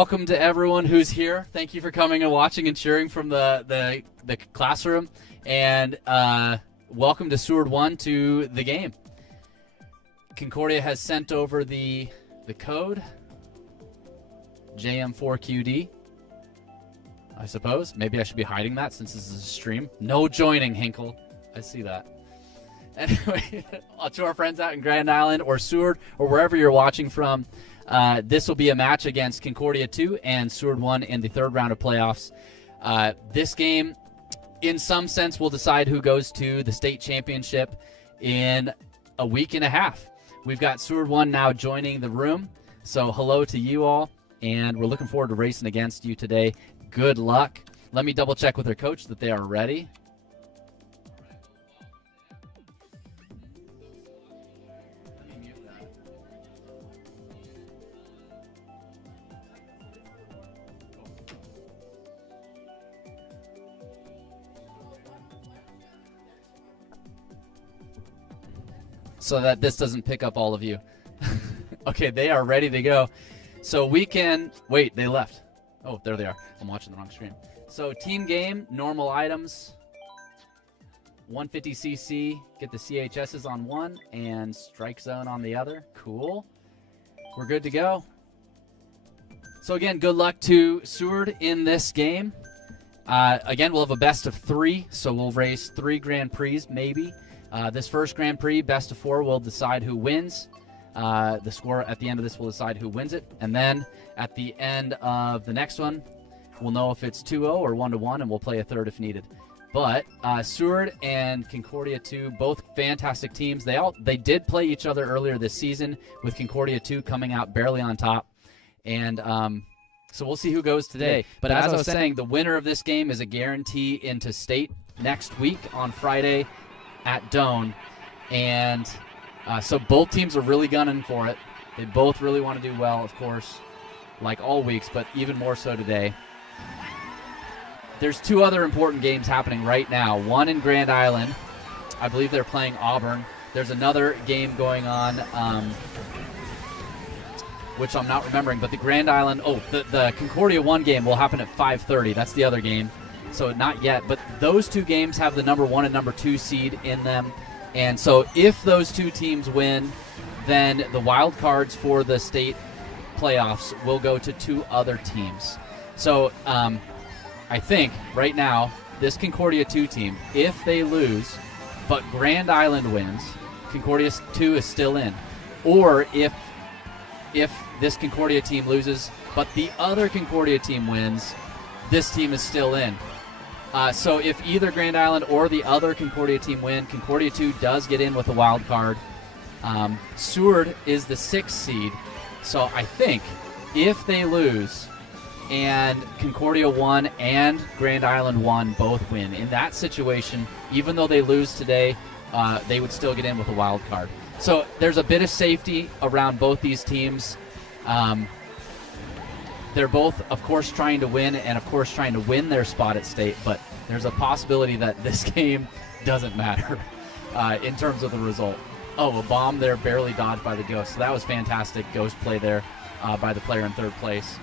welcome to everyone who's here. Thank you for coming and watching and cheering from the classroom. And welcome to Seward 1 to the game. Concordia has sent over the code, JM4QD, I suppose. Maybe I should be hiding that since this is a stream. No joining, Hinkle. I see that. Anyway, to our friends out in Grand Island or Seward or wherever you're watching from, this will be a match against Concordia 2 and Seward 1 in the third round of playoffs. This game, in some sense, will decide who goes to the state championship in a week and a half. We've got Seward 1 now joining the room, so hello to you all, and we're looking forward to racing against you today. Good luck. Let me double check with their coach that they are ready. So that this doesn't pick up all of you. Okay, they are ready to go. So we can, wait, they left. Oh, there they are. I'm watching the wrong screen. So team game, normal items, 150cc, get the CHSs on one and strike zone on the other. Cool. We're good to go. So again, good luck to Seward in this game. Again, we'll have a best of 3, so we'll race 3 Grand Prix maybe. This first Grand Prix, best of 4, will decide who wins. The score at the end of this will decide who wins it. And then at the end of the next one, we'll know if it's 2-0 or 1-1, and we'll play a third if needed. But Seward and Concordia 2, both fantastic teams. They did play each other earlier this season, with Concordia 2 coming out barely on top. And so we'll see who goes today. But as I was saying, the winner of this game is a guarantee into state next week on Friday at Doane, and so both teams are really gunning for it. They both really want to do well, of course, like all weeks, but even more so today. There's 2 other important games happening right now. One in Grand Island. I believe they're playing Auburn. There's another game going on, which I'm not remembering, but the Grand Island, the Concordia 1 game will happen at 5:30. That's the other game. So not yet, but those 2 games have the number 1 and number 2 seed in them. And so if those 2 teams win, then the wild cards for the state playoffs will go to 2 other teams. So I think right now, this Concordia 2 team, if they lose, but Grand Island wins, Concordia 2 is still in. Or if this Concordia team loses, but the other Concordia team wins, this team is still in. So if either Grand Island or the other Concordia team win, Concordia 2 does get in with a wild card. Seward is the 6th seed. So I think if they lose and Concordia 1 and Grand Island 1 both win, in that situation, even though they lose today, they would still get in with a wild card. So there's a bit of safety around both these teams. They're both, of course, trying to win and, of course, trying to win their spot at state, but there's a possibility that this game doesn't matter in terms of the result. Oh, a bomb there barely dodged by the Ghost. So that was fantastic Ghost play there by the player in 3rd place.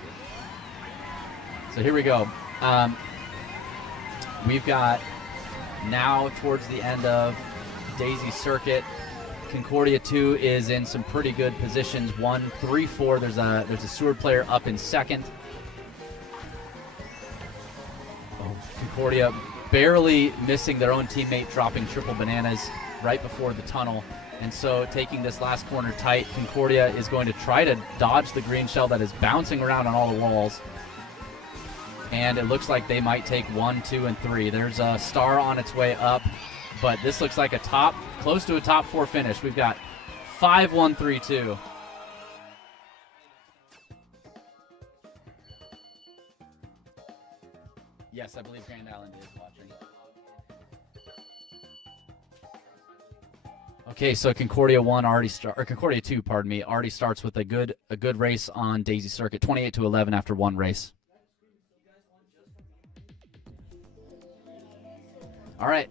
So here we go. We've got now towards the end of Daisy Circuit. Concordia 2 is in some pretty good positions. 1, 3, 4. There's a Seward player up in 2nd. Concordia barely missing their own teammate, dropping triple bananas right before the tunnel. And so taking this last corner tight, Concordia is going to try to dodge the green shell that is bouncing around on all the walls. And it looks like they might take 1, 2, and 3. There's a star on its way up, but this looks like close to a top 4 finish. We've got 5, 1, 3, 2. Yes, I believe Grand Island is watching. Okay, so Concordia 2, pardon me, already starts with a good race on Daisy Circuit, 28-11 after 1 race. All right.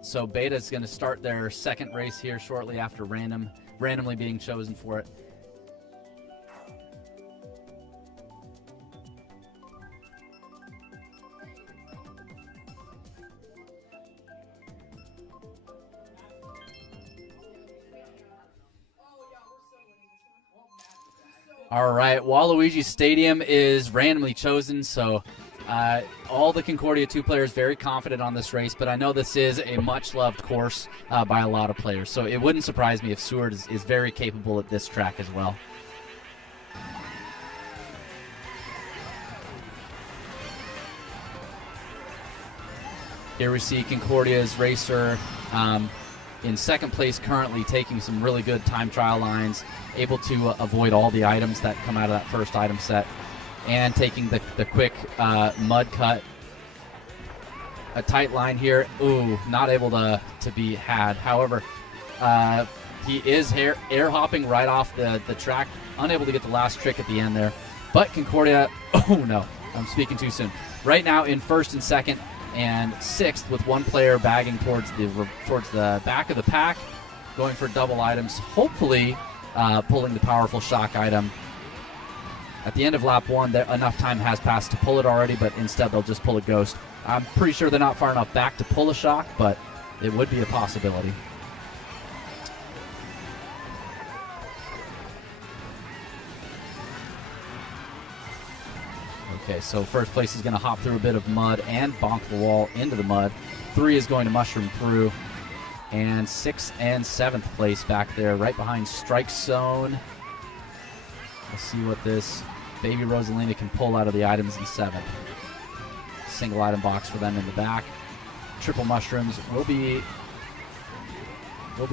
So Beta's going to start their 2nd race here shortly after randomly being chosen for it. All right, Waluigi Stadium is randomly chosen, so all the Concordia 2 players very confident on this race, but I know this is a much-loved course by a lot of players, so it wouldn't surprise me if Seward is very capable at this track as well. Here we see Concordia's racer in second place currently, taking some really good time trial lines, able to avoid all the items that come out of that first item set, and taking the quick mud cut. A tight line here. Ooh, not able to be had. However, he is air hopping right off the track, unable to get the last trick at the end there. But Concordia, oh no, I'm speaking too soon. Right now in first and second and sixth, with one player bagging towards the back of the pack, going for double items, hopefully pulling the powerful shock item. At the end of lap 1, enough time has passed to pull it already, but instead they'll just pull a ghost. I'm pretty sure they're not far enough back to pull a shock, but it would be a possibility. Okay, so first place is going to hop through a bit of mud and bonk the wall into the mud. 3 is going to mushroom through. And 6th and 7th place back there, right behind Strike Zone. Let's see what this Baby Rosalina can pull out of the items in 7th. Single item box for them in the back. Triple mushrooms will be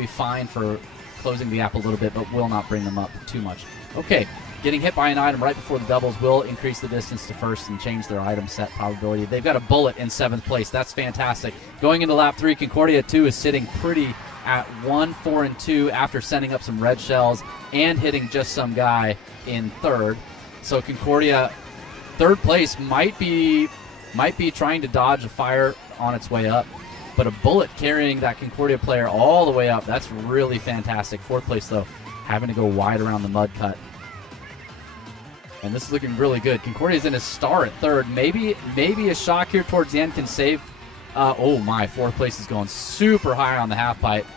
fine for closing the gap a little bit, but will not bring them up too much. Okay, getting hit by an item right before the doubles will increase the distance to first and change their item set probability. They've got a bullet in 7th place. That's fantastic. Going into lap 3, Concordia 2 is sitting pretty at 1, 4, and 2 after sending up some red shells and hitting just some guy in 3rd. So Concordia, 3rd place, might be trying to dodge a fire on its way up, but a bullet carrying that Concordia player all the way up, that's really fantastic. 4th place, though, having to go wide around the mud cut. And this is looking really good. Concordia's in a star at 3rd. Maybe a shock here towards the end can save. Oh my, 4th place is going super high on the half pipe,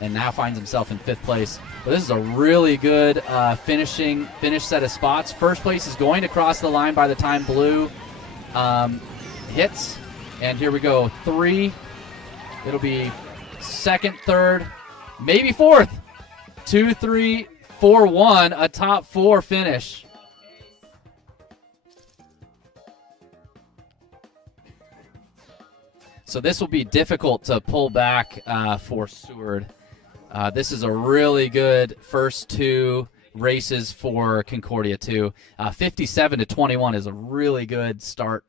and now finds himself in 5th place. But this is a really good finish set of spots. 1st place is going to cross the line by the time blue hits. And here we go. 3. It'll be 2nd, 3rd, maybe 4th. 2, 3, 4, 1. A top 4 finish. So this will be difficult to pull back for Seward. This is a really good first 2 races for Concordia 2. 57-21 is a really good start.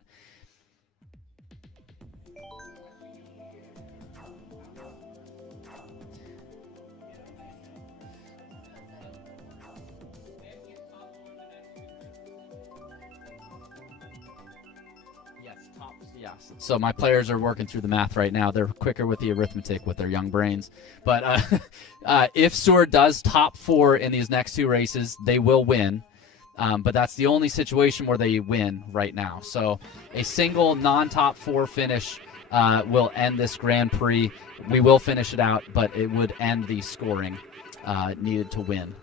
Yes. So my players are working through the math right now. They're quicker with the arithmetic with their young brains. But if Seward does top 4 in these next 2 races, they will win. But that's the only situation where they win right now. So a single non-top 4 finish will end this Grand Prix. We will finish it out, but it would end the scoring needed to win.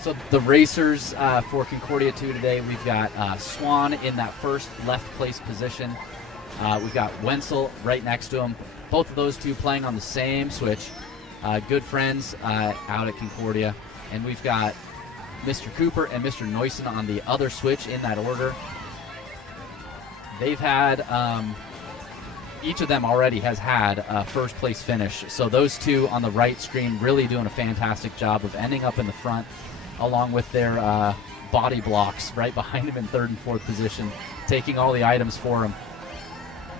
So the racers for Concordia 2 today, we've got Swan in that first left place position. We've got Wenzel right next to him. Both of those 2 playing on the same switch. Good friends out at Concordia. And we've got Mr. Cooper and Mr. Neusen on the other switch in that order. They've had, each of them already has had a first place finish. So those 2 on the right screen really doing a fantastic job of ending up in the front, along with their body blocks right behind him in 3rd and 4th position, taking all the items for him.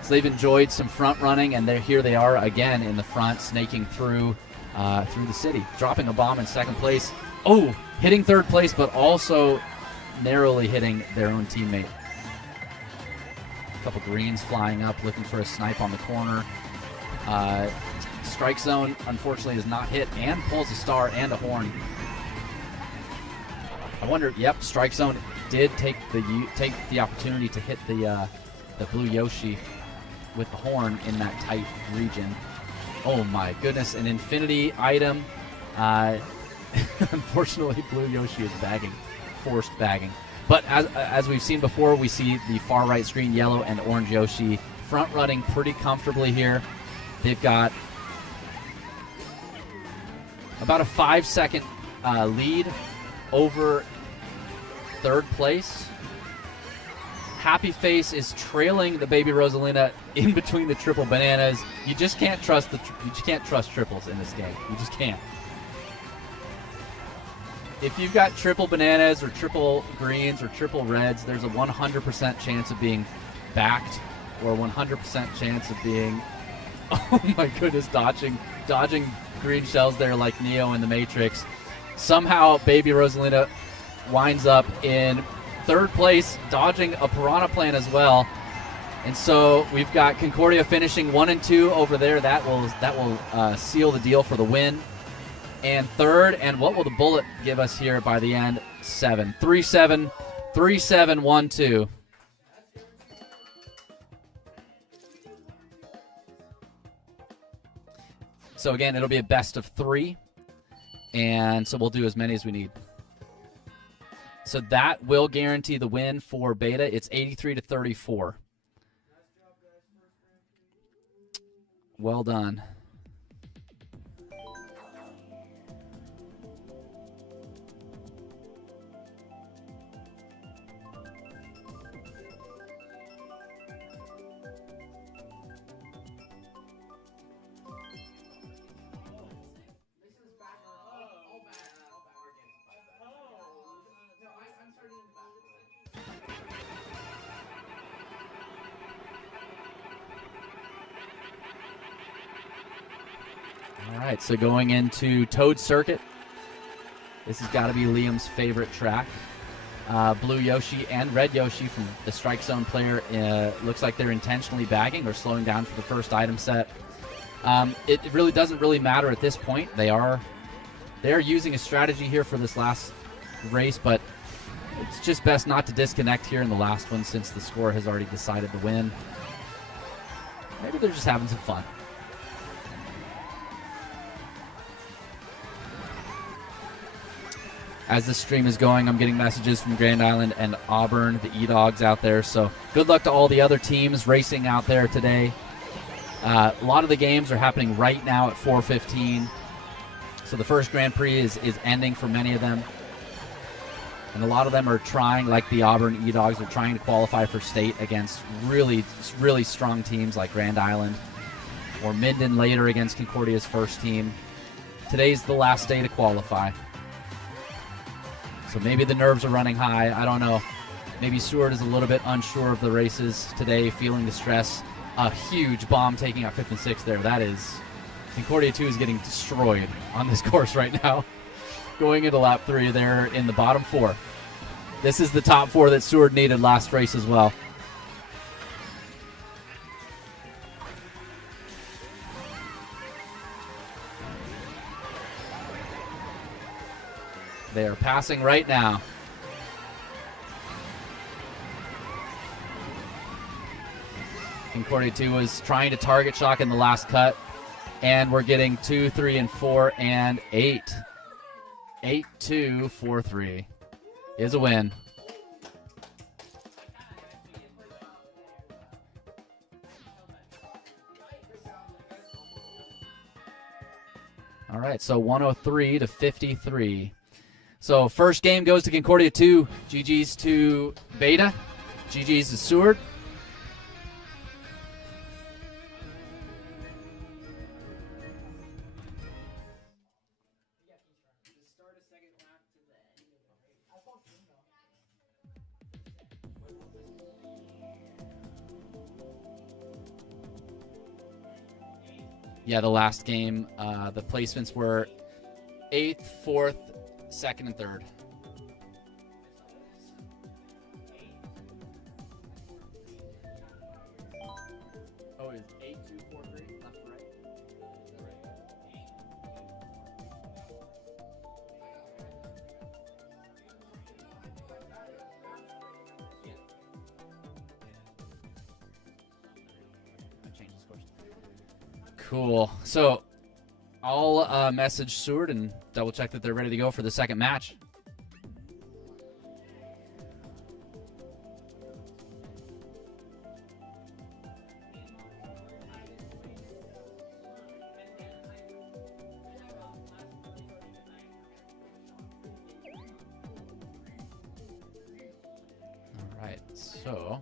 So they've enjoyed some front running, and here they are again in the front, snaking through the city, dropping a bomb in 2nd place. Oh, hitting 3rd place, but also narrowly hitting their own teammate. A couple greens flying up, looking for a snipe on the corner. Strike Zone, unfortunately, is not hit and pulls a star and a horn. I wonder, yep, Strike Zone did take the opportunity to hit the blue Yoshi with the horn in that tight region. Oh my goodness, an infinity item. Unfortunately, Blue Yoshi is bagging, forced bagging. But as we've seen before, we see the far right screen, yellow and orange Yoshi front running pretty comfortably here. They've got about a 5-second lead over third place. Happy Face is trailing the Baby Rosalina in between the triple bananas. You just can't trust triples in this game. You just can't. If you've got triple bananas or triple greens or triple reds, there's a 100% chance of being backed, or 100% chance of being, oh my goodness, dodging green shells there like Neo in the Matrix. Somehow Baby Rosalina winds up in third place, dodging a Piranha Plant as well. And so we've got Concordia finishing 1 and 2 over there. That will seal the deal for the win. And third, and what will the bullet give us here by the end? 7. 3-7, 3-7, 1-2. So again, it'll be a best of 3. And so we'll do as many as we need. So that will guarantee the win for Beta. It's 83-34. Well done. All right, so going into Toad Circuit. This has got to be Liam's favorite track. Blue Yoshi and Red Yoshi from the Strike Zone player looks like they're intentionally bagging or slowing down for the first item set. It really doesn't really matter at this point. They are using a strategy here for this last race, but it's just best not to disconnect here in the last one since the score has already decided the win. Maybe they're just having some fun. As this stream is going, I'm getting messages from Grand Island and Auburn, the E-Dogs out there. So good luck to all the other teams racing out there today. A lot of the games are happening right now at 4:15. So the first Grand Prix is ending for many of them. And a lot of them are trying, like the Auburn E-Dogs, are trying to qualify for state against really, really strong teams like Grand Island. Or Minden later against Concordia's first team. Today's the last day to qualify. So maybe the nerves are running high. I don't know. Maybe Seward is a little bit unsure of the races today, feeling the stress. A huge bomb taking out 5th and 6th there. That is... Concordia 2 is getting destroyed on this course right now. Going into lap 3, they're in the bottom 4. This is the top 4 that Seward needed last race as well. They are passing right now. Concordia 2 was trying to target shock in the last cut. And we're getting 2, 3, and 4, and 8. 8, 2, 4, 3 is a win. All right, so 103-53. So first game goes to Concordia 2. GG's to Beta. GG's to Seward. Yeah, the last game, the placements were 8th, 4th, 2nd, and 3rd. Oh, it's 8, 2, 4, 3, left and right? Cool. So I'll message Seward and double check that they're ready to go for the second match. All right, so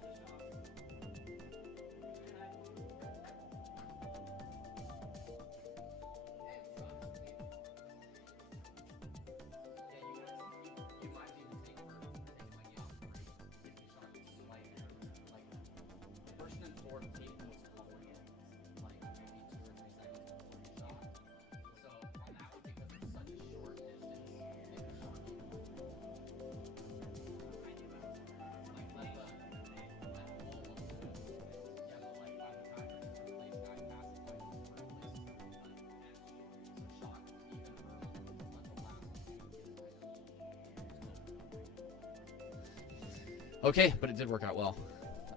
okay, but it did work out well.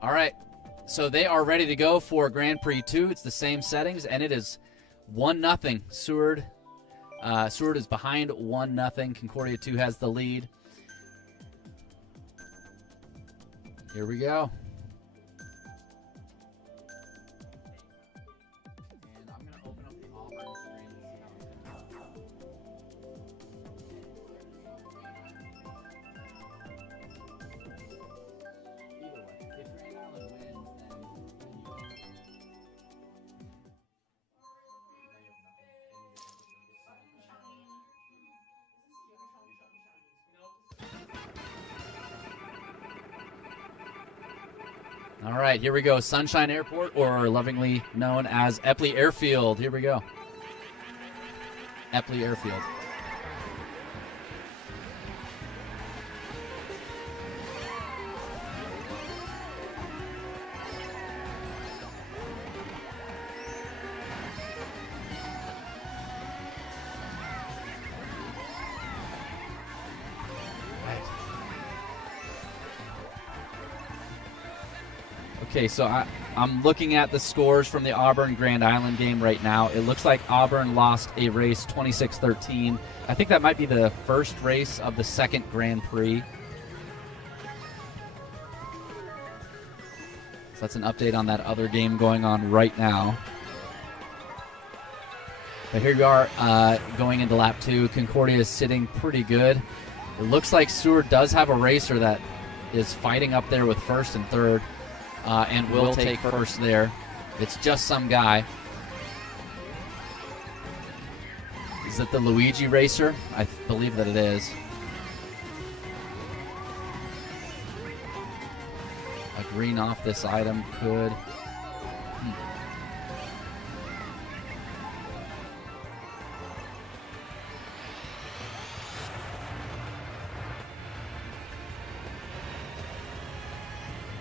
All right, so they are ready to go for Grand Prix 2. It's the same settings, and it is 1-0. Seward is behind 1-0. Concordia 2 has the lead. Here we go. And I'm going to open up the Auburn screen and see how it's going to go. Either way, if Grand Island wins, then All right, here we go. Sunshine Airport, or lovingly known as Epley Airfield. Here we go. Epley Airfield. Okay, so I'm looking at the scores from the Auburn-Grand Island game right now. It looks like Auburn lost a race 26-13. I think that might be the first race of the second Grand Prix. So that's an update on that other game going on right now. But here you are going into lap 2. Concordia is sitting pretty good. It looks like Seward does have a racer that is fighting up there with first and third. And will take first there. It's just some guy. Is it the Luigi racer? I believe that it is. A green off this item could.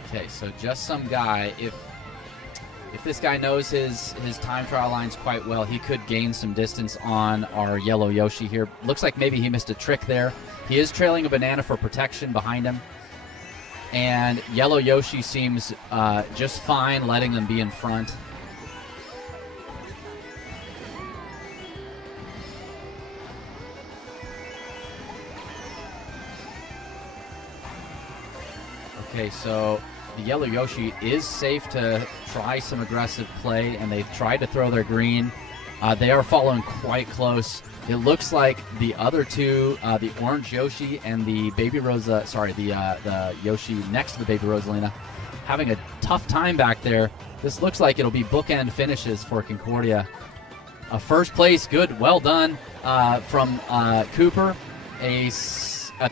Okay, so just some guy. If this guy knows his time trial lines quite well, he could gain some distance on our yellow Yoshi here. Looks like maybe he missed a trick there. He is trailing a banana for protection behind him. And yellow Yoshi seems just fine letting them be in front. Okay, so the yellow Yoshi is safe to try some aggressive play, and they've tried to throw their green. They are following quite close. It looks like the other two, the orange Yoshi and the Baby Rosa, the Yoshi next to the Baby Rosalina, having a tough time back there. This looks like it'll be bookend finishes for Concordia. A first place, good, well done from Cooper. A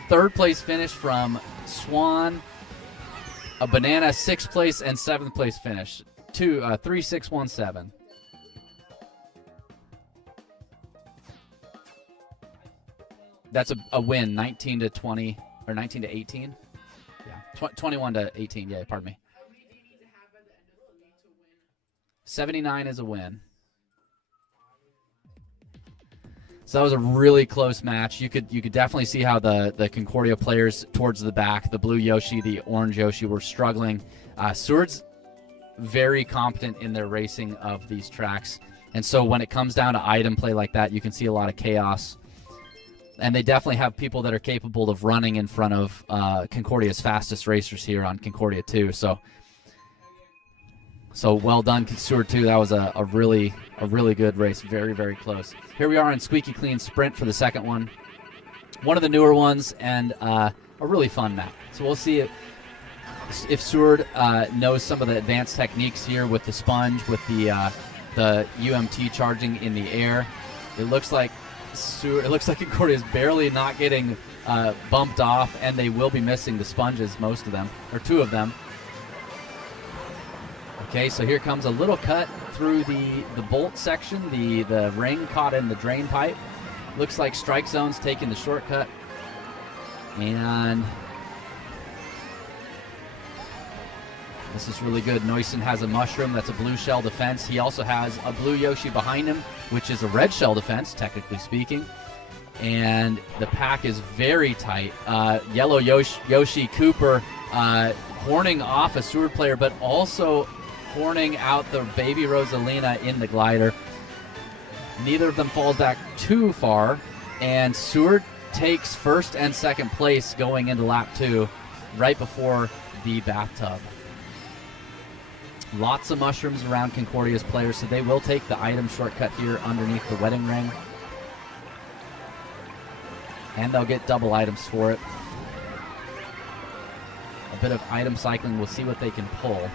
third place finish from Swan. A banana 6th place and 7th place finish. 3, 6, 1, 7. That's a win, 19-20 or 19-18. Yeah, 21-18. Yeah, pardon me. 79 is a win. So that was a really close match. You could definitely see how the Concordia players towards the back, the blue Yoshi, the orange Yoshi, were struggling. Seward's very competent in their racing of these tracks. And so when it comes down to item play like that, you can see a lot of chaos. And they definitely have people that are capable of running in front of Concordia's fastest racers here on Concordia 2. So well done, Seward 2. That was a really good race. Very, very close. Here we are in Squeaky Clean Sprint for the second one. One of the newer ones, and a really fun map. So we'll see if Seward knows some of the advanced techniques here with the sponge, with the UMT charging in the air. It looks like Concordia is barely not getting bumped off, and they will be missing the sponges, most of them, or two of them. Okay, so here comes a little cut through the bolt section, the ring caught in the drain pipe. Looks like Strike Zone's taking the shortcut. And this is really good. Neusen has a mushroom. That's a blue shell defense. He also has a blue Yoshi behind him, which is a red shell defense, technically speaking. And the pack is very tight. Yellow Yoshi Cooper horning off a Seward player, but also horning out the baby Rosalina in the glider. Neither of them falls back too far, and Seward takes first and second place going into lap 2, right before the bathtub. Lots of mushrooms around Concordia's players, so they will take the item shortcut here underneath the wedding ring. And they'll get double items for it. A bit of item cycling, we'll see what they can pull.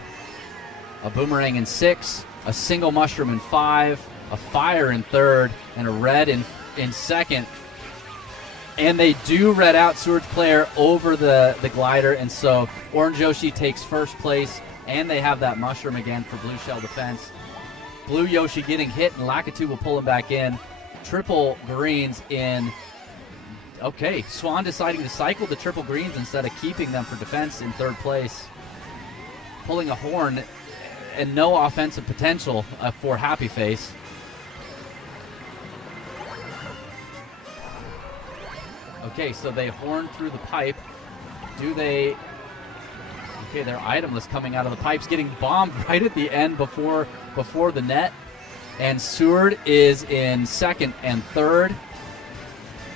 A boomerang in 6, a single mushroom in 5, a fire in 3rd, and a red in 2nd. And they do red out Seward's player over the glider, and so Orange Yoshi takes first place, and they have that mushroom again for blue shell defense. Blue Yoshi getting hit, and Lakitu will pull him back in. Triple greens in. Okay, Swan deciding to cycle the triple greens instead of keeping them for defense in 3rd place. Pulling a horn and no offensive potential for Happy Face. Okay, so they horn through the pipe. Do they... Okay, their itemless coming out of the pipes, getting bombed right at the end before the net. And Seward is in 2nd and 3rd.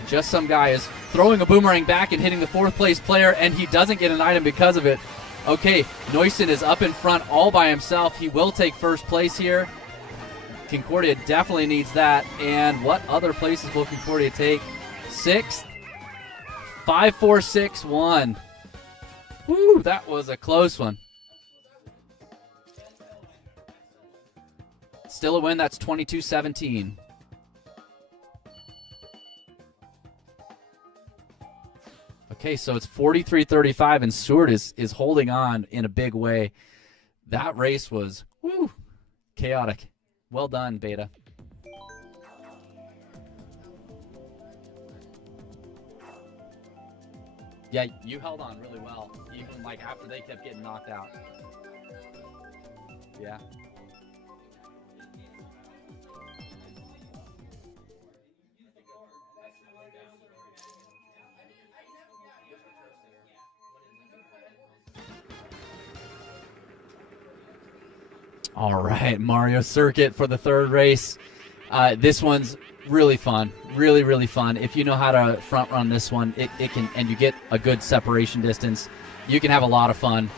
Just some guy is throwing a boomerang back and hitting the 4th place player, and he doesn't get an item because of it. Okay, Neusen is up in front all by himself. He will take first place here. Concordia definitely needs that. And what other places will Concordia take? 6th. 5, 4, 6, 1. Woo, that was a close one. Still a win. That's 22-17. Okay, so it's 43-35, and Seward is holding on in a big way. That race was chaotic. Well done, Beta. Yeah, you held on really well, even like after they kept getting knocked out. Yeah. All right, Mario Circuit for the 3rd race. This one's really fun, really fun. If you know how to front run this one, it can, and you get a good separation distance, you can have a lot of fun.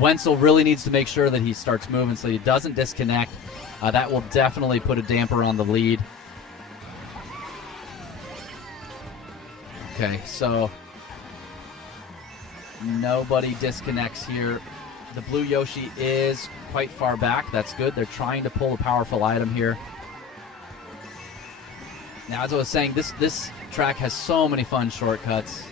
Wenzel really needs to make sure that he starts moving so he doesn't disconnect. That will definitely put a damper on the lead. Okay, so nobody disconnects here. The blue Yoshi is quite far back. That's good. They're trying to pull a powerful item here. Now, as I was saying, this track has so many fun shortcuts.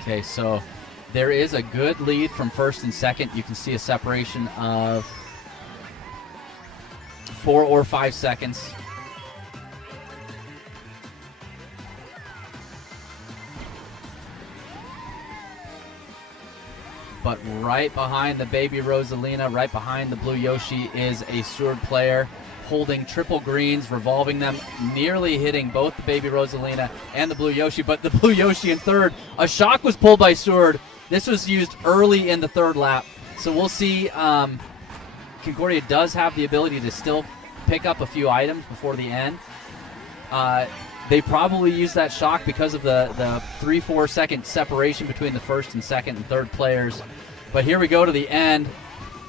Okay, so there is a good lead from 1st and 2nd. You can see a separation of 4 or 5 seconds. But right behind the baby Rosalina, right behind the blue Yoshi, is a Seward player holding triple greens, revolving them, nearly hitting both the baby Rosalina and the blue Yoshi. But the blue Yoshi in third, a shock was pulled by Seward. This was used early in the third lap. So we'll see. Concordia does have the ability to still pick up a few items before the end. They probably use that shock because of the 3-4 second separation between the first and second and third players. But here we go to the end.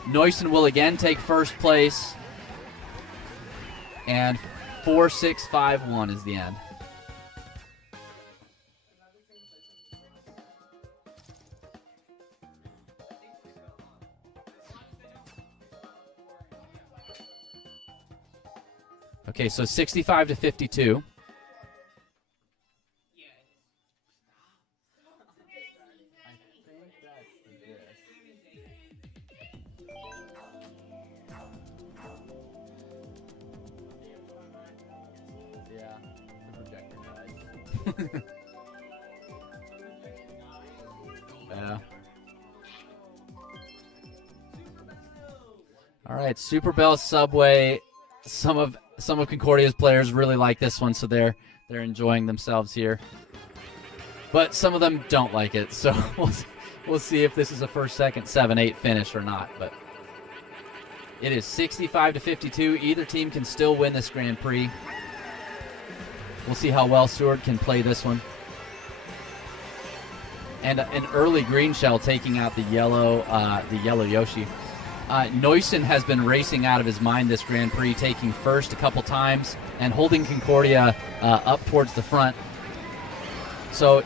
Neusen will again take first place. And 4-6-5-1 is the end. Okay, so 65-52. Yeah, the projector died. Yeah. All right, Super Bell Subway. Some of Concordia's players really like this one, so they're enjoying themselves here. But some of them don't like it, so we'll see if this is a first, second, 7-8 finish or not. But it is 65-52. Either team can still win this Grand Prix. We'll see how well Seward can play this one. And an early green shell taking out the yellow Yoshi. Neusen has been racing out of his mind this Grand Prix, taking first a couple times and holding Concordia up towards the front. So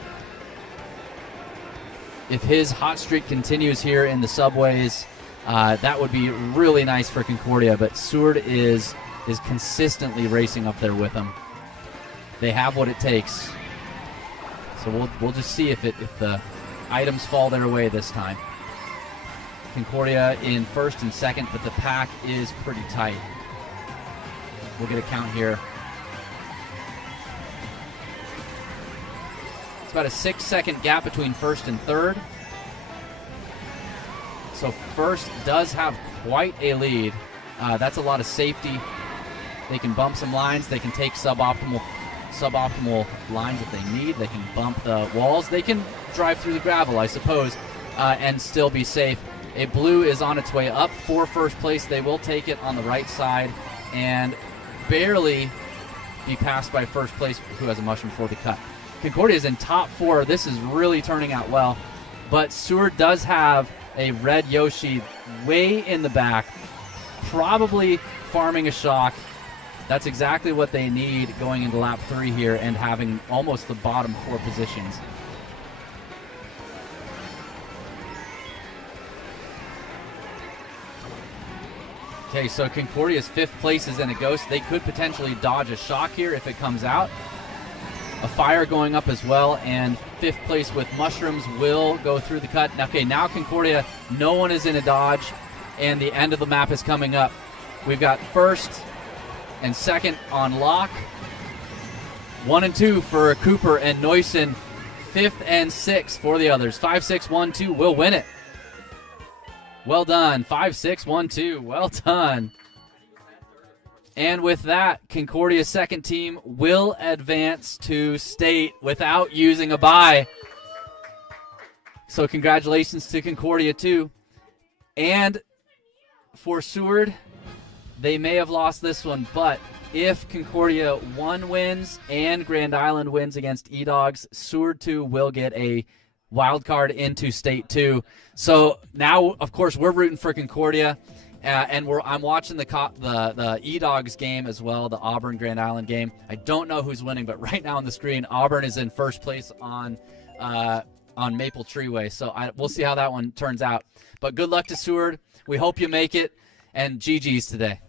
if his hot streak continues here in the subways, that would be really nice for Concordia. But Seward is consistently racing up there with him. They have what it takes. So we'll just see if the items fall their way this time. Concordia in first and second, but the pack is pretty tight. We'll get a count here. It's about a 6-second gap between first and third. So first does have quite a lead. That's a lot of safety. They can bump some lines. They can take suboptimal lines if they need. They can bump the walls. They can drive through the gravel, I suppose, and still be safe. A blue is on its way up for first place. They will take it on the right side and barely be passed by first place, who has a mushroom for the cut. Concordia is in top 4. This is really turning out well. But Seward does have a red Yoshi way in the back, probably farming a shock. That's exactly what they need going into lap 3 here and having almost the bottom 4 positions. Okay, so Concordia's 5th place is in a ghost. They could potentially dodge a shock here if it comes out. A fire going up as well, and 5th place with mushrooms will go through the cut. Okay, now Concordia, no one is in a dodge, and the end of the map is coming up. We've got first and second on lock. 1 and 2 for Cooper and Neusen. 5th and 6th for the others. 5-6-1-2 will win it. Well done. 5-6-1-2. Well done. And with that, Concordia's second team will advance to state without using a bye. So congratulations to Concordia too. And for Seward, they may have lost this one, but if Concordia 1 wins and Grand Island wins against E-Dogs, Seward 2 will get a wild card into State 2. So now, of course, we're rooting for Concordia, and I'm watching the E-Dogs game as well, the Auburn Grand Island game. I don't know who's winning, but right now on the screen, Auburn is in first place on Maple Treeway. So we'll see how that one turns out. But good luck to Seward. We hope you make it, and GG's today.